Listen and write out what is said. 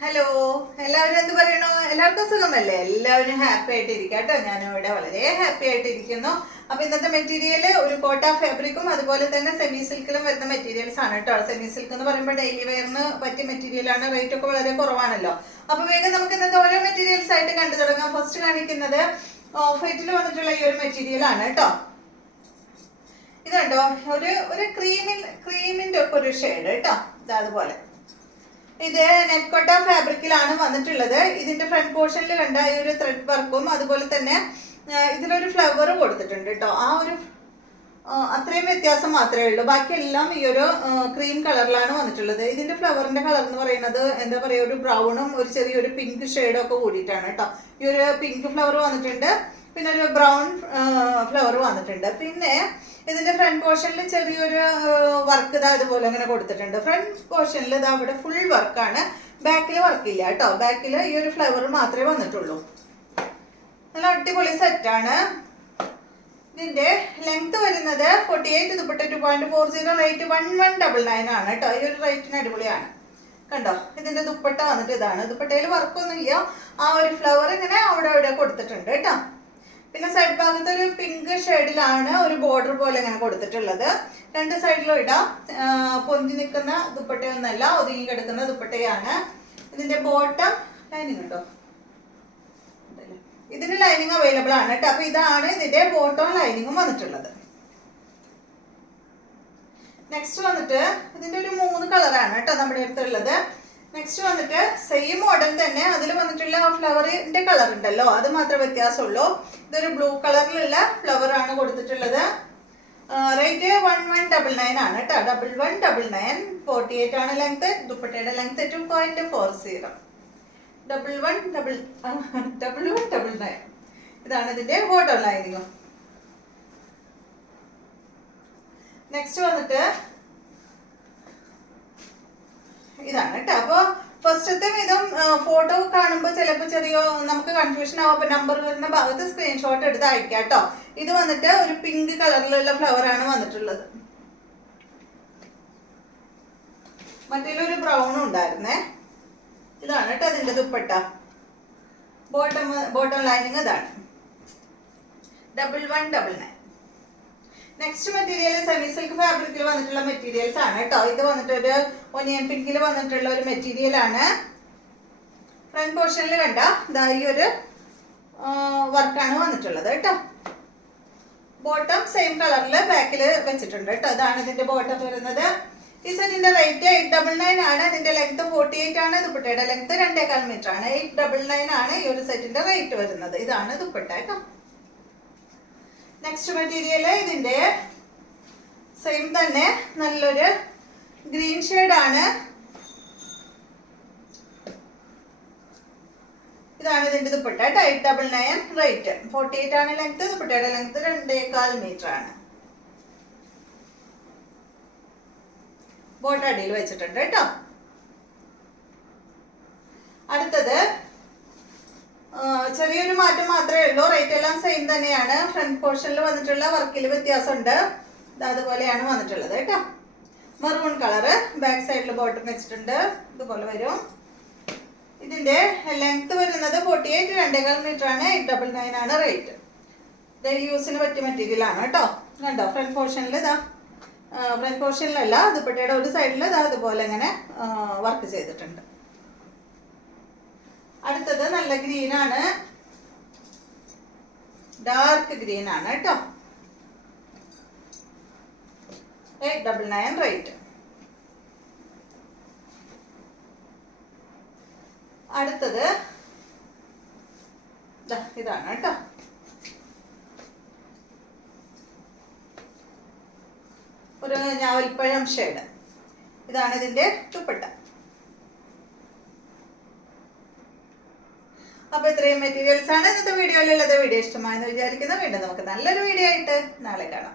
Hello, എല്ലാവരും എന്ത് പറയണു? എല്ലാവർക്കും സുഖമല്ലേ? എല്ലാവരും ഹാപ്പി ആയിട്ട് ഇരിക്കട്ടോ. ഞാനും ഇവിടെ വളരെ ഹാപ്പി ആയിട്ട് ഇരിക്കുന്നു. അപ്പൊ ഇന്നത്തെ മെറ്റീരിയൽ ഒരു കോട്ട ഫാബ്രിക്കും അതുപോലെ തന്നെ സെമി സിൽക്കിലും വരുന്ന മെറ്റീരിയൽസ് ആണ് കേട്ടോ. സെമി സിൽക്ക് എന്ന് പറയുമ്പോൾ ഡെയിലി വെയറിന് പറ്റിയ മെറ്റീരിയൽ ആണ്. റേറ്റ് ഒക്കെ വളരെ കുറവാണല്ലോ. അപ്പൊ വേഗം നമുക്ക് ഇന്നത്തെ ഓരോ മെറ്റീരിയൽസ് ആയിട്ട് കണ്ടു തുടങ്ങാം. ഫസ്റ്റ് കാണിക്കുന്നത് ഓഫ് വൈറ്റിൽ വന്നിട്ടുള്ള ഈ ഒരു മെറ്റീരിയൽ ആണ് കേട്ടോ. ഇതുണ്ടോ, ഒരു ക്രീമിന്റെ ഒക്കെ ഒരു ഷെയ്ഡ് കേട്ടോ. അതുപോലെ ഇത് നെറ്റ് കോട്ട ഫാബ്രിക്കിലാണ് വന്നിട്ടുള്ളത്. ഇതിന്റെ ഫ്രണ്ട് പോർഷനിൽ കണ്ട ഈ ഒരു ത്രെഡ് വർക്കും അതുപോലെ തന്നെ ഇതിലൊരു ഫ്ലവർ കൊടുത്തിട്ടുണ്ട് കേട്ടോ. ആ ഒരു അത്രയും വ്യത്യാസം മാത്രമേ ഉള്ളൂ. ബാക്കിയെല്ലാം ഈ ഒരു ക്രീം കളറിലാണ് വന്നിട്ടുള്ളത്. ഇതിന്റെ ഫ്ലവറിന്റെ കളർ എന്ന് പറയുന്നത് എന്താ പറയുക, ഒരു ബ്രൗണും ഒരു ചെറിയൊരു പിങ്ക് ഷെയ്ഡും ഒക്കെ കൂടിയിട്ടാണ് കേട്ടോ. ഈ ഒരു പിങ്ക് ഫ്ലവർ വന്നിട്ടുണ്ട്, പിന്നെ ഒരു ബ്രൗൺ ഫ്ലവർ വന്നിട്ടുണ്ട്. പിന്നെ ഇതിന്റെ ഫ്രണ്ട് പോർഷനിൽ ചെറിയൊരു വർക്ക് ഇതാ ഇതുപോലെ അങ്ങനെ കൊടുത്തിട്ടുണ്ട്. ഫ്രണ്ട് പോർഷനിൽ ഇതാ അവിടെ ഫുൾ വർക്കാണ്, ബാക്കിൽ വർക്കില്ല കേട്ടോ. ബാക്കിൽ ഈ ഒരു ഫ്ലവർ മാത്രമേ വന്നിട്ടുള്ളൂ. നല്ല അടിപൊളി സെറ്റാണ്. ഇതിന്റെ ലെങ്ത് വരുന്നത് 48, ദുപ്പട്ട 2.40, റേറ്റ് 1199 ആണ് കേട്ടോ. ഈ ഒരു റേറ്റിന് അടിപൊളിയാണ്. കണ്ടോ, ഇതിന്റെ ദുപ്പട്ട വന്നിട്ട് ഇതാണ്. ദുപ്പട്ടയിൽ വർക്കൊന്നും ഇല്ല, ആ ഒരു ഫ്ലവർ ഇങ്ങനെ അവിടെ കൊടുത്തിട്ടുണ്ട് കേട്ടോ. പിന്നെ സൈഡ് ഭാഗത്ത് ഒരു പിങ്ക് ഷെയ്ഡിലാണ് ഒരു ബോർഡർ പോലെ ഇങ്ങനെ കൊടുത്തിട്ടുള്ളത്. രണ്ട് സൈഡിലും ഇടാം. പൊന്തി നിൽക്കുന്ന ദുപ്പട്ടയൊന്നല്ല, ഒതുങ്ങി കിടക്കുന്ന ദുപ്പട്ടയാണ്. ഇതിന്റെ ബോട്ടം ലൈനിങ് ഉണ്ടോ? ഇതിന് ലൈനിങ് അവൈലബിൾ ആണ് കേട്ടോ. അപ്പൊ ഇതാണ് ഇതിന്റെ ബോട്ടം ലൈനിങ്ങും വന്നിട്ടുള്ളത്. നെക്സ്റ്റ് വന്നിട്ട് ഇതിന്റെ ഒരു 3 കളറാണ് കേട്ടോ നമ്മുടെ അടുത്തുള്ളത്. നെക്സ്റ്റ് വന്നിട്ട് സെയിം മോഡൽ തന്നെ, അതിൽ വന്നിട്ടുള്ള ഫ്ലവറിന്റെ കളർ ഉണ്ടല്ലോ, അത് മാത്രമേ വ്യത്യാസമുള്ളൂ. ഇതൊരു ബ്ലൂ കളറിലുള്ള ഫ്ലവർ ആണ് കൊടുത്തിട്ടുള്ളത്. റേറ്റ് 1199 ആണ് കേട്ടോ. 1199. 48 ആണ് ലെങ്ത്. ദുപ്പട്ടയുടെ ലെങ്ത് 2.40. 1199. ഇതാണ് ഇതിന്റെ ബോട്ടം ലൈനിങ്. നെക്സ്റ്റ് വന്നിട്ട് ഇതാണ് കേട്ടോ. അപ്പൊ ഫസ്റ്റത്തെ ഇതും ഫോട്ടോ കാണുമ്പോൾ ചിലപ്പോൾ ചെറിയ നമുക്ക് കൺഫ്യൂഷൻ ആവും. അപ്പൊ നമ്പർ വരുന്ന ഭാഗത്ത് സ്ക്രീൻഷോട്ട് എടുത്ത് അയക്കാം കേട്ടോ. ഇത് വന്നിട്ട് ഒരു പിങ്ക് കളറിലുള്ള ഫ്ലവർ ആണ് വന്നിട്ടുള്ളത്. മറ്റേലൊരു ബ്രൗണും ഉണ്ടായിരുന്നേ. ഇതാണ് കേട്ടോ അതിന്റെ ദുപ്പട്ട. ബോട്ടം ലൈനിങ് ഇതാണ്. 1199. നെക്സ്റ്റ് മെറ്റീരിയൽ സെമി സിൽക്ക് ഫാബ്രിക്കിൽ വന്നിട്ടുള്ള മെറ്റീരിയൽസ് ആണ് കേട്ടോ. ഇത് വന്നിട്ട് ഒരു ഒനിയൻ പിങ്കിൽ വന്നിട്ടുള്ള ഒരു മെറ്റീരിയൽ ആണ്. ഫ്രണ്ട് പോർഷനിൽ കണ്ട ഈ ഒരു വർക്കാണ് വന്നിട്ടുള്ളത് കേട്ടോ. ബോട്ടം സെയിം കളറിൽ ബാക്കിൽ വെച്ചിട്ടുണ്ട് കേട്ടോ. ഇതാണ് ഇതിന്റെ ബോട്ടം വരുന്നത്. ഈ സെറ്റിന്റെ റേറ്റ് 899 ആണ്. ഇതിന്റെ ലെങ്ത് 48 ആണ്. ദുപ്പട്ടയുടെ ലെങ്ത് 2.25 മീറ്റർ ആണ്. 899 ആണ് ഈ ഒരു സെറ്റിന്റെ റേറ്റ് വരുന്നത്. ഇതാണ് ദുപ്പട്ട കേട്ടോ. നെക്സ്റ്റ് മെറ്റീരിയൽ ഇതിന്റെ സെയിം തന്നെ നല്ലൊരു ഗ്രീൻ ഷെയ്ഡ് ആണ്. ഇതാണ് ഇതിന്റെ ദുപ്പട്ട. 899 റേറ്റ്. 48 ആണ് ലെങ്ത്. ദുപ്പട്ടയുടെ ലെങ്ത് 2.25 മീറ്റർ ആണ്. ബോട്ടം അടിയിൽ വെച്ചിട്ടുണ്ട് കേട്ടോ. അടുത്തത് ചെറിയൊരു മാറ്റം മാത്രമേ ഉള്ളൂ. റേറ്റ് എല്ലാം സെയിം തന്നെയാണ്. ഫ്രണ്ട് പോർഷനിൽ വന്നിട്ടുള്ള വർക്കിൽ വ്യത്യാസമുണ്ട്. അതുപോലെയാണ് വന്നിട്ടുള്ളത് കേട്ടോ. Maroon colour. ബാക്ക് സൈഡിൽ ബോട്ടം വെച്ചിട്ടുണ്ട്. ഇതുപോലെ വരും. ഇതിന്റെ ലെങ്ത് വരുന്നത് 48, 2.25 മീറ്റർ ആണ്. 899 ആണ് റേറ്റ്. ഡെയിലി യൂസിന് പറ്റിയ മെറ്റീരിയൽ ആണ് കേട്ടോ. കണ്ടോ, ഫ്രണ്ട് പോർഷനിൽ ഫ്രണ്ട് പോർഷനിലല്ല, ദുപ്പട്ടയുടെ ഒരു സൈഡിൽ അതുപോലെ ഇങ്ങനെ വർക്ക് ചെയ്തിട്ടുണ്ട്. അടുത്തത് നല്ല ഗ്രീൻ ആണ്. ഡാർക്ക് ഗ്രീൻ ആണ് കേട്ടോ. 899 റേറ്റ്. അടുത്തത് ഇതാണ് കേട്ടോ. ഒരു ഞാവൽപ്പഴം ഷെയ്ഡ്. ഇതാണ് ഇതിന്റെ ദുപ്പട്ട. അപ്പൊ ഇത്രയും മെറ്റീരിയൽസ് ആണ് ഇന്നത്തെ വീഡിയോയിലുള്ളത്. വീഡിയോ ഇഷ്ടമായെന്ന് വിചാരിക്കുന്നു. വീണ്ടും നമുക്ക് നല്ലൊരു വീഡിയോ ആയിട്ട് നാളെ കാണാം.